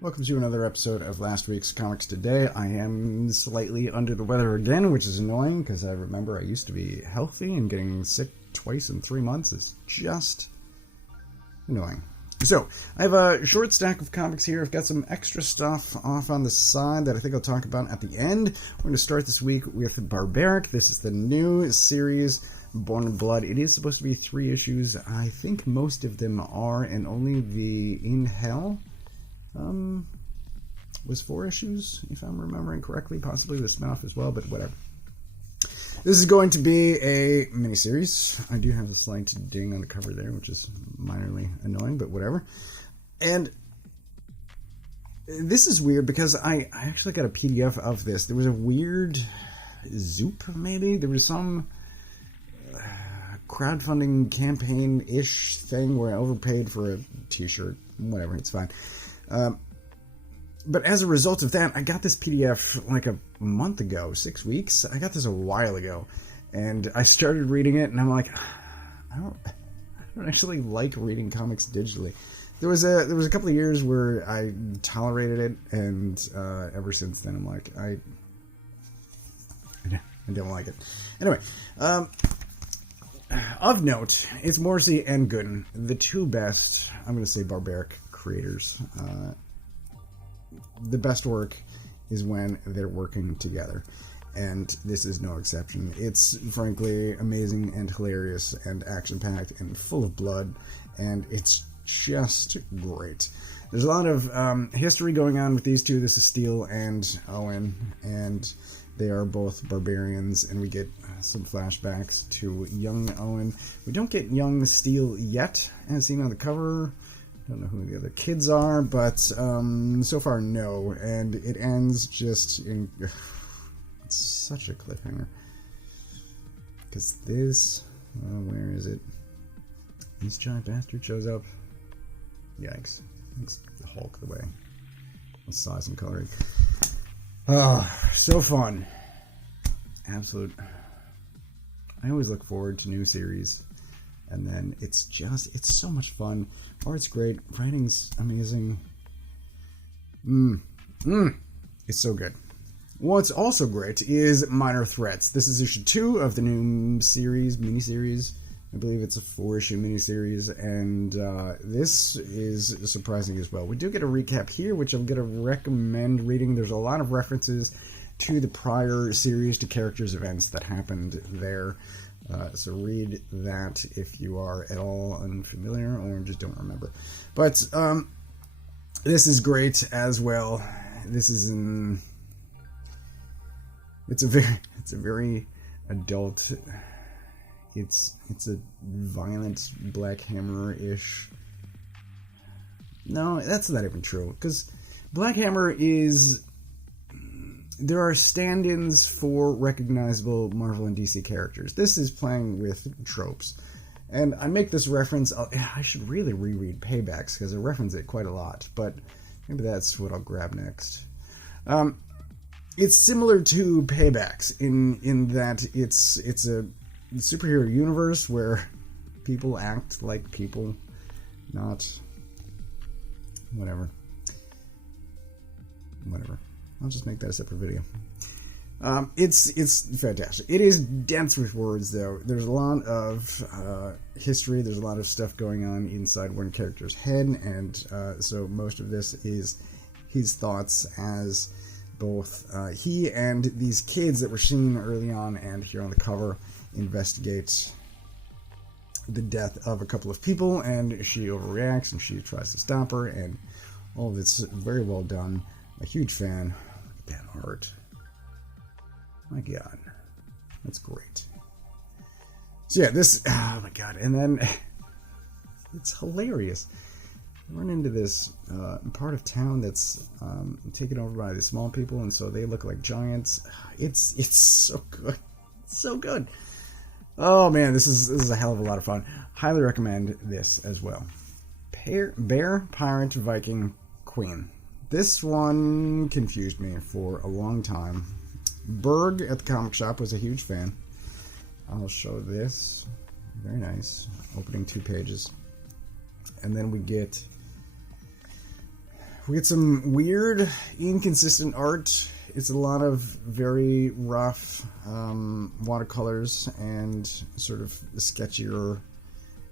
Welcome to another episode of last week's Comics Today. I am slightly under the weather again, which is annoying because I remember I used to be healthy, and getting sick twice in 3 months is just annoying. So, I have a short stack of comics here. I've got some extra stuff off on the side that I think I'll talk about at the end. We're going to start this week with Barbaric. This is the new series, Born in Blood. It is supposed to be 3 issues. I think most of them are, and only the In Hell was 4 issues, if I'm remembering correctly. Possibly the spinoff as well, but whatever. This is going to be a miniseries. I do have a slight ding on the cover there, which is minorly annoying, but whatever. And this is weird because I actually got a PDF of this. There was a weird Zoop, maybe? There was some crowdfunding campaign-ish thing where I overpaid for a t-shirt. Whatever, it's fine. But as a result of that, I got this PDF like a month ago, 6 weeks. I got this a while ago, and I started reading it, and I'm like, I don't actually like reading comics digitally. There was a couple of years where I tolerated it, and ever since then, I'm like, I don't like it. Anyway, of note, it's Morrissey and Gooden, the two best, I'm going to say, Barbaric creators. The best work is when they're working together, and this is no exception. It's frankly amazing and hilarious and action-packed and full of blood, and it's just great. There's a lot of history going on with these two. This is Steele and Owen, and they are both barbarians, and we get some flashbacks to young Owen. We don't get young Steele yet, as seen on the cover. Don't know who the other kids are, but so far, no. And it ends just in... It's such a cliffhanger. Because this... where is it? This giant bastard shows up. Yikes. Makes the Hulk the way. The size and coloring. Oh, so fun. Absolute... I always look forward to new series. And then it's so much fun. Art's great. Writing's amazing. It's so good. What's also great is Minor Threats. This is issue 2 of the new miniseries. I believe it's a 4-issue miniseries, and this is surprising as well. We do get a recap here, which I'm going to recommend reading. There's a lot of references to the prior series, to characters' events that happened there. So read that if you are at all unfamiliar or just don't remember. But this is great as well. This is it's a very adult. It's a violent Black Hammer-ish. No, that's not even true, because Black Hammer is... There are stand-ins for recognizable Marvel and DC characters. This is playing with tropes. And I make this reference... I should really reread Paybacks, because I reference it quite a lot. But maybe that's what I'll grab next. It's similar to Paybacks in that it's a superhero universe where people act like people, not... Whatever. I'll just make that a separate video. It's fantastic. It is dense with words, though. There's a lot of history. There's a lot of stuff going on inside one character's head, and so most of this is his thoughts as both he and these kids that we're seeing early on and here on the cover investigate the death of a couple of people, and she overreacts, and she tries to stop her, and all of it's very well done. A huge fan. Look at that art. My God. That's great. So yeah, this... Oh my God. And then... It's hilarious. I run into this part of town that's taken over by the small people, and so they look like giants. It's so good. It's so good. Oh man, this is a hell of a lot of fun. Highly recommend this as well. Bear, Pirate, Viking, Queen. This one confused me for a long time. Berg at the comic shop was a huge fan. I'll show this. Very nice. Opening 2 pages. And then we get... We get some weird, inconsistent art. It's a lot of very rough watercolors and sort of sketchier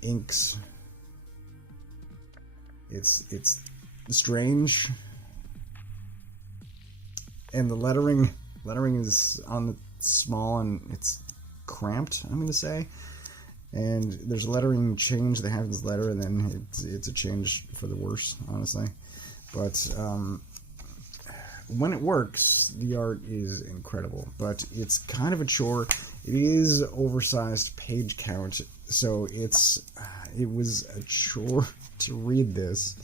inks. It's strange, and the lettering is on the small and it's cramped, I'm gonna say. And there's a lettering change that happens later, and then it's a change for the worse, honestly. But when it works, the art is incredible. But it's kind of a chore. It is oversized page count, so it was a chore to read this.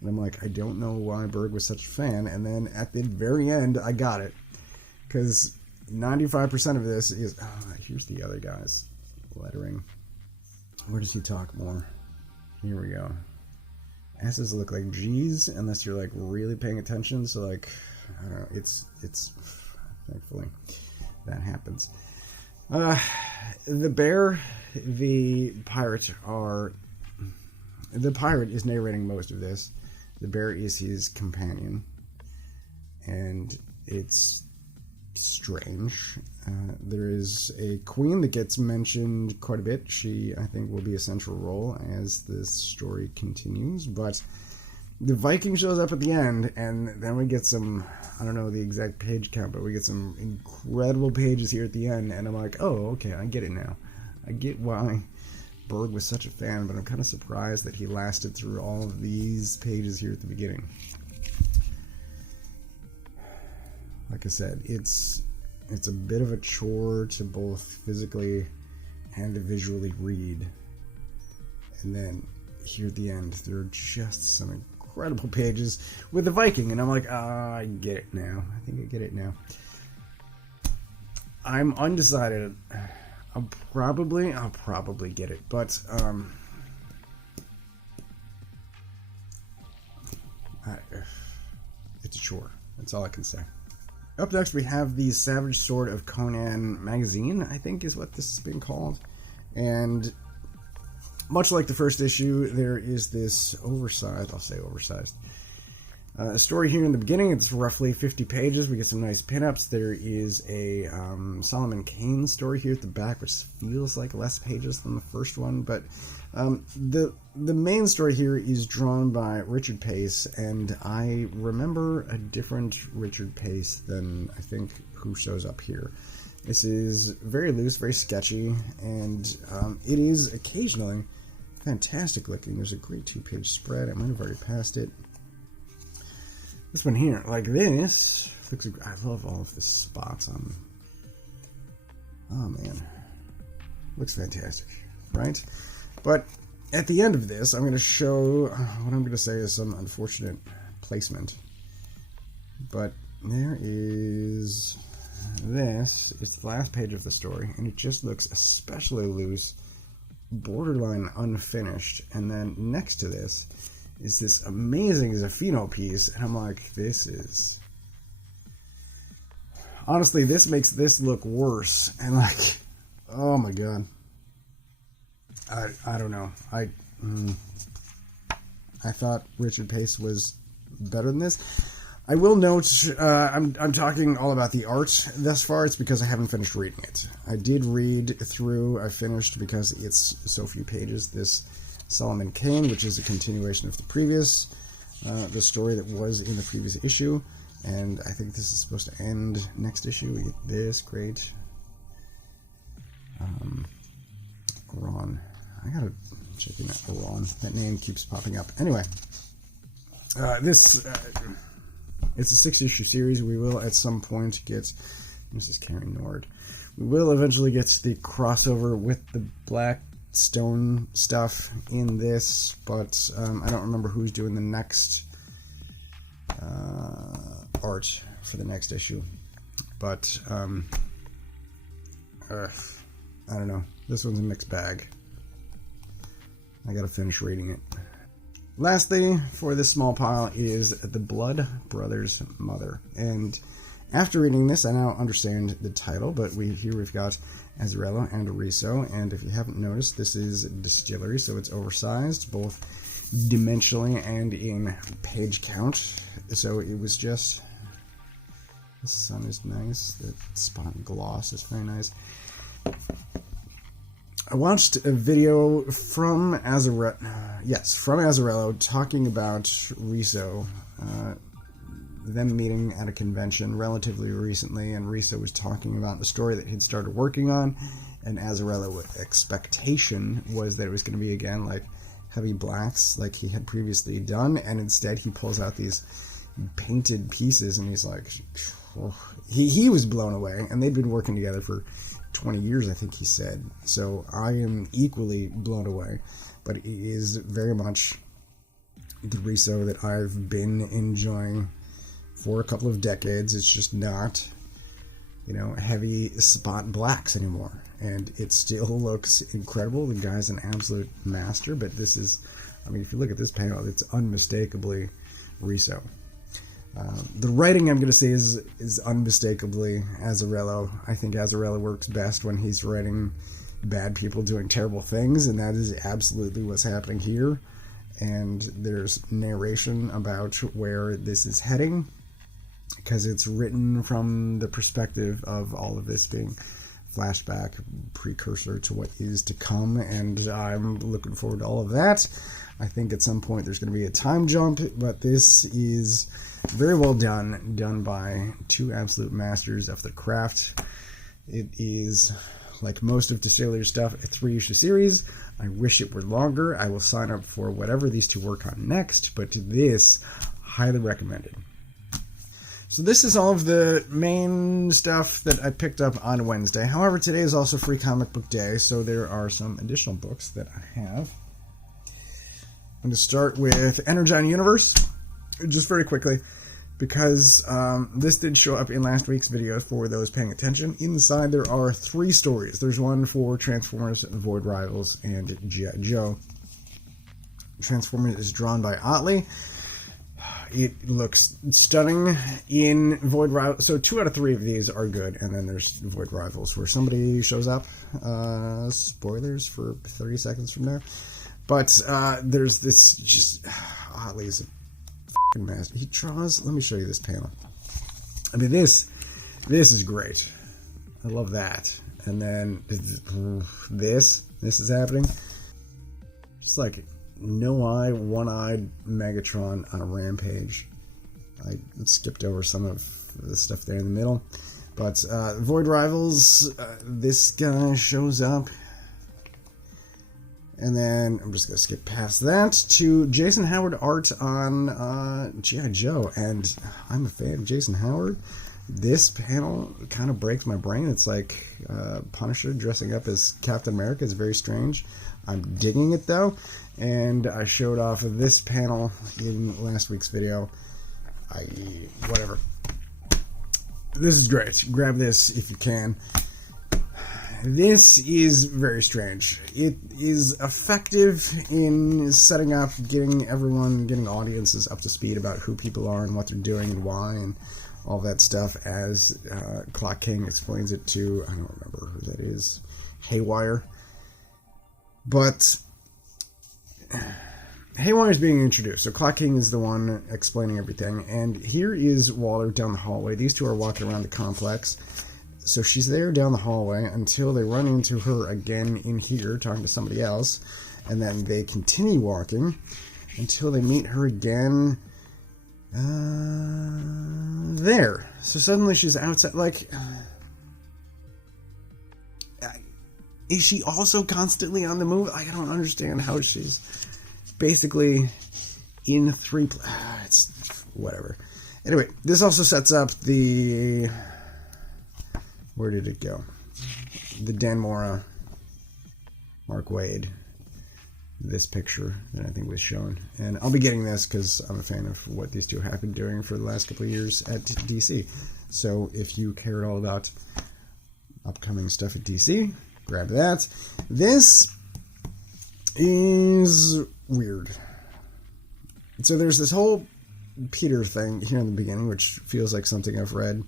And I'm like, I don't know why Berg was such a fan. And then at the very end, I got it, because 95% of this is here's the other guy's lettering. Where does he talk more? Here we go. S's look like G's unless you're like really paying attention. So like, I don't know. It's thankfully that happens. The bear, the pirate is narrating most of this. The bear is his companion, and it's strange. There is a queen that gets mentioned quite a bit. She, I think, will be a central role as this story continues. But the Viking shows up at the end, and then we get some, I don't know the exact page count, but we get some incredible pages here at the end, and I'm like, oh, okay, I get it now. I get why Berg was such a fan, but I'm kind of surprised that he lasted through all of these pages here at the beginning. Like I said, it's a bit of a chore to both physically and to visually read. And then here at the end, there are just some incredible pages with the Viking, and I'm like, I get it now. I think I get it now. I'm undecided. I'll probably get it, but it's a chore. That's all I can say. Up next, we have the Savage Sword of Conan magazine, I think is what this is being called. And much like the first issue, there is this oversized story here in the beginning. It's roughly 50 pages. We get some nice pinups. There is a Solomon Kane story here at the back, which feels like less pages than the first one. But the main story here is drawn by Richard Pace, and I remember a different Richard Pace than I think who shows up here. This is very loose, very sketchy, and it is occasionally fantastic looking. There's a great 2-page spread. I might have already passed it. This one here, like this, looks. I love all of the spots on. Oh man, looks fantastic, right? But at the end of this, I'm going to show what I'm going to say is some unfortunate placement. But there is this. It's the last page of the story, and it just looks especially loose, borderline unfinished. And then next to this is this amazing Zafino piece, and I'm like, this is... Honestly, this makes this look worse, and like, oh my god. I don't know. I thought Richard Pace was better than this. I will note, I'm talking all about the art thus far. It's because I haven't finished reading it. I did read through, I finished because it's so few pages, this Solomon Kane, which is a continuation of the previous, the story that was in the previous issue, and I think this is supposed to end next issue. We get this great Ron. I gotta check in that Ron. That name keeps popping up. Anyway, it's a 6-issue series. We will at some point get. This is Karen Nord. We will eventually get the crossover with the Black Stone stuff in this, but I don't remember who's doing the next art for the next issue. But I don't know. This one's a mixed bag. I gotta finish reading it. Lastly, for this small pile is The Blood Brothers' Mother. And after reading this, I now understand the title, but we've got Azarello and Ariso, and if you haven't noticed, this is DSTLRY, so it's oversized, both dimensionally and in page count. So it was just, the sun is nice, the spot gloss is very nice. I watched a video from Azzarello talking about Riso, them meeting at a convention relatively recently, and Riso was talking about the story that he'd started working on, and Azzarello's expectation was that it was going to be, again, like heavy blacks like he had previously done, and instead he pulls out these painted pieces, and he's like, oh. He was blown away, and they'd been working together for 20 years, I think he said. So I am equally blown away, but it is very much the Riso that I've been enjoying for a couple of decades. It's just not, heavy spot blacks anymore, and it still looks incredible. The guy's an absolute master, but this is, if you look at this panel, it's unmistakably Riso. The writing, I'm going to say, is unmistakably Azzarello. I think Azzarello works best when he's writing bad people doing terrible things, and that is absolutely what's happening here. And there's narration about where this is heading, because it's written from the perspective of all of this being flashback, precursor to what is to come, and I'm looking forward to all of that. I think at some point there's going to be a time jump, but this is very well done by two absolute masters of the craft. It is, like most of DSTLRY's stuff, a 3-issue series. I wish it were longer. I will sign up for whatever these two work on next, but this, highly recommended. So this is all of the main stuff that I picked up on Wednesday. However, today is also Free Comic Book Day, so there are some additional books that I have. I'm going to start with Energon Universe, just very quickly, because this did show up in last week's video for those paying attention. Inside there are 3 stories. There's one for Transformers, Void Rivals, and G.I. Joe. Transformers is drawn by Otley. It looks stunning in Void Rivals. So 2 out of 3 of these are good, and then there's Void Rivals where somebody shows up. Spoilers for 30 seconds from there. But there's this just... Otley's a f***ing master. He draws... Let me show you this panel. This is great. I love that. And then this is happening. Just like... no eye, one-eyed Megatron on a rampage. I skipped over some of the stuff there in the middle. But Void Rivals, this guy shows up. And then I'm just going to skip past that to Jason Howard art on G.I. Joe. And I'm a fan of Jason Howard. This panel kind of breaks my brain. It's like Punisher dressing up as Captain America. It's very strange. I'm digging it, though. And I showed off of this panel in last week's video. Whatever. This is great. Grab this if you can. This is very strange. It is effective in setting up, getting audiences up to speed about who people are and what they're doing and why and all that stuff, as Clock King explains it to, I don't remember who that is, Haywire. But Haywire is being introduced. So Clock King is the one explaining everything. And here is Waller down the hallway. These two are walking around the complex. So she's there down the hallway until they run into her again in here talking to somebody else. And then they continue walking until they meet her again there. So suddenly she's outside. Like, is she also constantly on the move? I don't understand how she's basically in 3 it's whatever. Anyway, this also sets up the... Where did it go? The Dan Mora, Mark Waid, this picture that I think was shown. And I'll be getting this because I'm a fan of what these two have been doing for the last couple of years at DC. So if you care at all about upcoming stuff at DC, grab that. This is weird. So there's this whole Peter thing here in the beginning, which feels like something I've read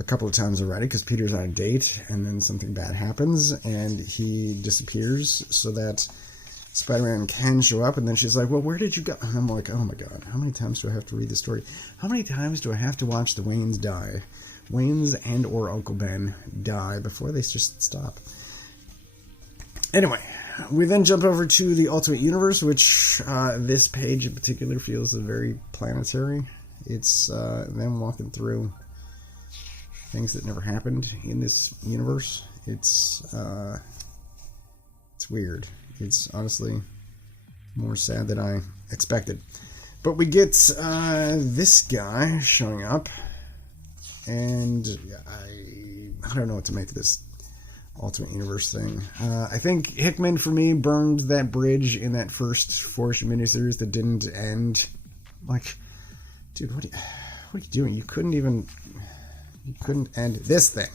a couple of times already, because Peter's on a date and then something bad happens and he disappears so that Spider-Man can show up, and then she's like, well, where did you go? And I'm like, oh my god, how many times do I have to read the story? How many times do I have to watch the Waynes die? Waynes and or Uncle Ben die before they just stop. Anyway, we then jump over to the Ultimate Universe, which this page in particular feels very planetary. It's them walking through things that never happened in this universe. It's weird. It's honestly more sad than I expected. But we get this guy showing up, and I don't know what to make of this Ultimate Universe thing. I think Hickman, for me, burned that bridge in that first Force miniseries that didn't end. Like, dude, what are you doing? You couldn't end this thing.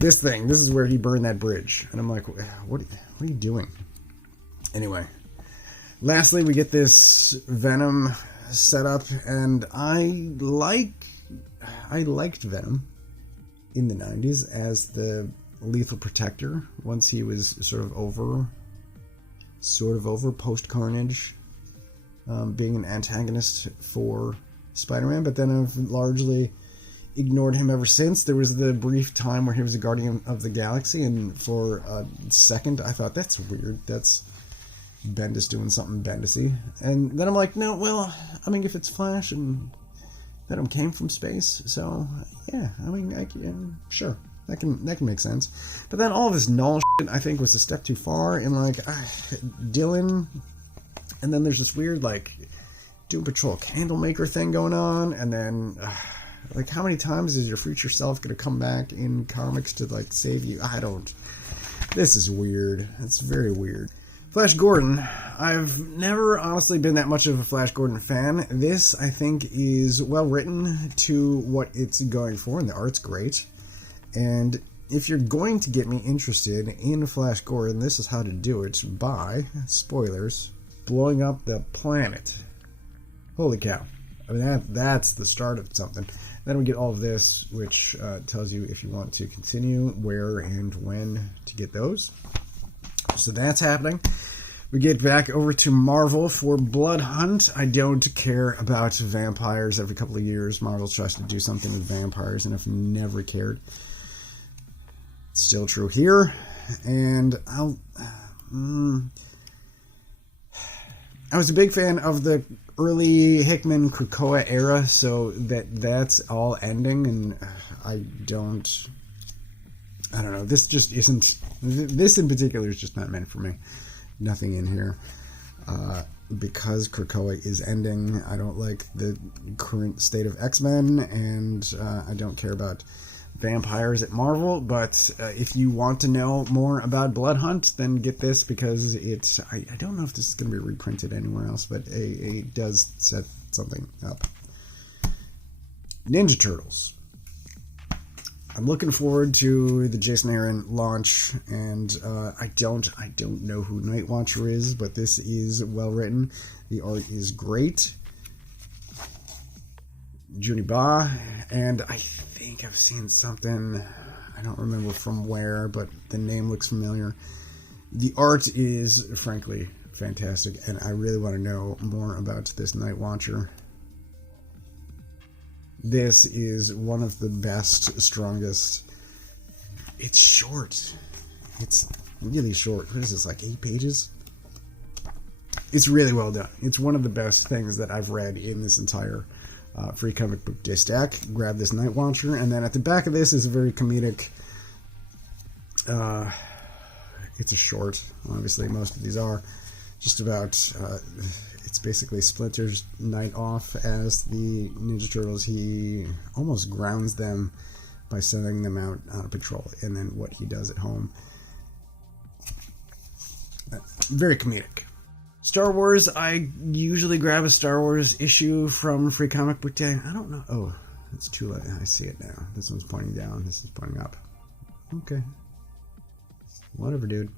This is where he burned that bridge. And I'm like, what are you doing? Anyway, lastly, we get this Venom setup, and I liked Venom in the 90s as the lethal protector once he was sort of over post Carnage, being an antagonist for Spider-Man, but then I've largely ignored him ever since. There was the brief time where he was a Guardian of the Galaxy, and for a second I thought, that's weird, that's Bendis doing something Bendisy. And then I'm like, no, well, I mean, if it's Flash and Venom came from space, so yeah, I mean, sure, that can make sense. But then all this null shit, I think, was a step too far. And like Dylan, and then there's this weird like Doom Patrol Candlemaker thing going on, and then like, how many times is your future self going to come back in comics to like save you? This is weird. It's very weird. Flash Gordon. I've never honestly been that much of a Flash Gordon fan. This, I think, is well written to what it's going for, and the art's great. And if you're going to get me interested in Flash Gordon, this is how to do it by, spoilers, blowing up the planet. Holy cow. I mean, that's the start of something. Then we get all of this, which tells you if you want to continue, where and when to get those. So that's happening. We get back over to Marvel for Blood Hunt. I don't care about vampires. Every couple of years, Marvel tries to do something with vampires, and I've never cared. It's still true here. And I was a big fan of the early Hickman Krakoa era, so that's all ending, and I don't know, this just isn't, this in particular is just not meant for me. Nothing in here. Because Krakoa is ending, I don't like the current state of X-Men, and I don't care about vampires at Marvel, but if you want to know more about Blood Hunt, then get this, because it's, I don't know if this is going to be reprinted anywhere else, but it does set something up. Ninja Turtles. I'm looking forward to the Jason Aaron launch, and I don't know who Night Watcher is, but this is well written. The art is great. Juniba, and I think I've seen something, I don't remember from where, but the name looks familiar. The art is frankly fantastic, and I really want to know more about this Night Watcher. This is one of the best, strongest. It's short. It's really short. What is this, like 8 pages? It's really well done. It's one of the best things that I've read in this entire free comic book day stack. Grab this Night Watcher, and then at the back of this is a very comedic. It's a short. Obviously, most of these are just about. It's basically Splinter's night off as the Ninja Turtles. He almost grounds them by sending them out on a patrol, and then what he does at home. Very comedic. Star Wars, I usually grab a Star Wars issue from Free Comic Book Day. I don't know. Oh, it's too late. I see it now. This one's pointing down. This is pointing up. Okay. Whatever, dude.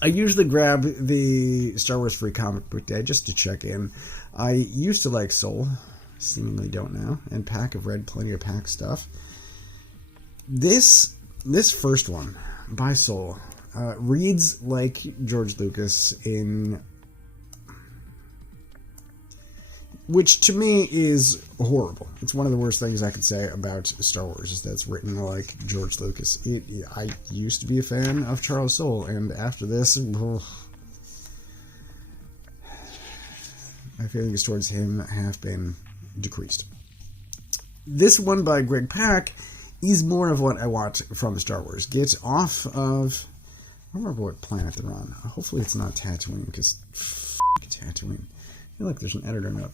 I usually grab the Star Wars Free Comic Book Day just to check in. I used to like Soul, seemingly don't now, and Pack. I've read plenty of Pack stuff. This first one by Soul, reads like George Lucas in... which to me is horrible. It's one of the worst things I could say about Star Wars, is that it's written like George Lucas. I used to be a fan of Charles Soule, and after this, my feelings towards him have been decreased. This one by Greg Pak is more of what I want from Star Wars. Get off of... I don't remember what planet they're on. Hopefully it's not Tatooine, because Tatooine. I feel like there's an editor note.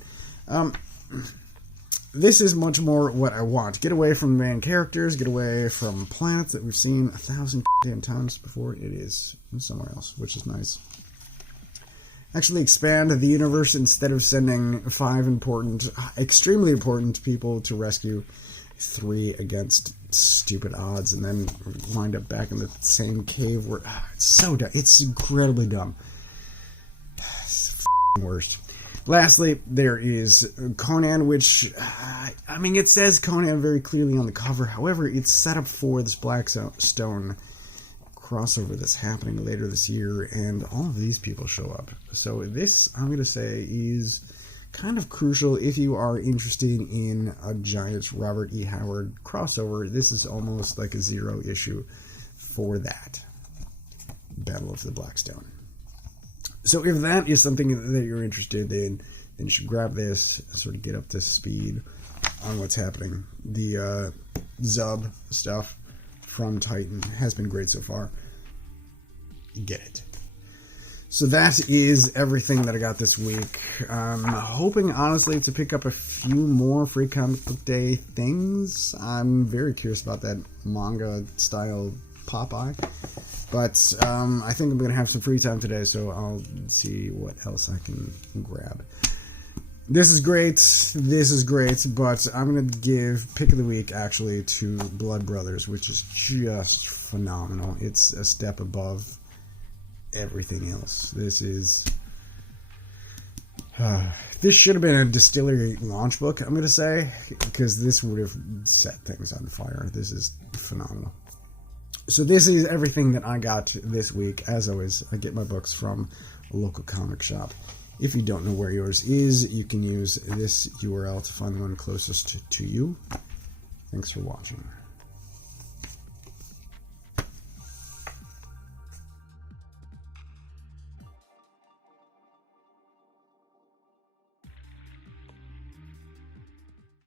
This is much more what I want. Get away from main characters, get away from planets that we've seen 1,000 damn times before. It is somewhere else, which is nice. Actually expand the universe instead of sending 5 important, extremely important people to rescue 3 against stupid odds and then wind up back in the same cave where... it's so dumb. It's incredibly dumb. It's the worst. Lastly, there is Conan, which, I mean, it says Conan very clearly on the cover. However, it's set up for this Blackstone crossover that's happening later this year, and all of these people show up. So this, I'm going to say, is kind of crucial if you are interested in a giant Robert E. Howard crossover. This is almost like a 0 issue for that. Battle of the Blackstone. So if that is something that you're interested in, then you should grab this, sort of get up to speed on what's happening. The Zub stuff from Titan has been great so far. Get it. So that is everything that I got this week. I'm hoping, honestly, to pick up a few more Free Comic Book Day things. I'm very curious about that manga-style Popeye. But I think I'm going to have some free time today, so I'll see what else I can grab. This is great, but I'm going to give Pick of the Week, actually, to Blood Brothers, which is just phenomenal. It's a step above everything else. This is... this should have been a distillery launch book, I'm going to say, because this would have set things on fire. This is phenomenal. So this is everything that I got this week. As always, I get my books from a local comic shop. If you don't know where yours is, you can use this URL to find the one closest to you. Thanks for watching.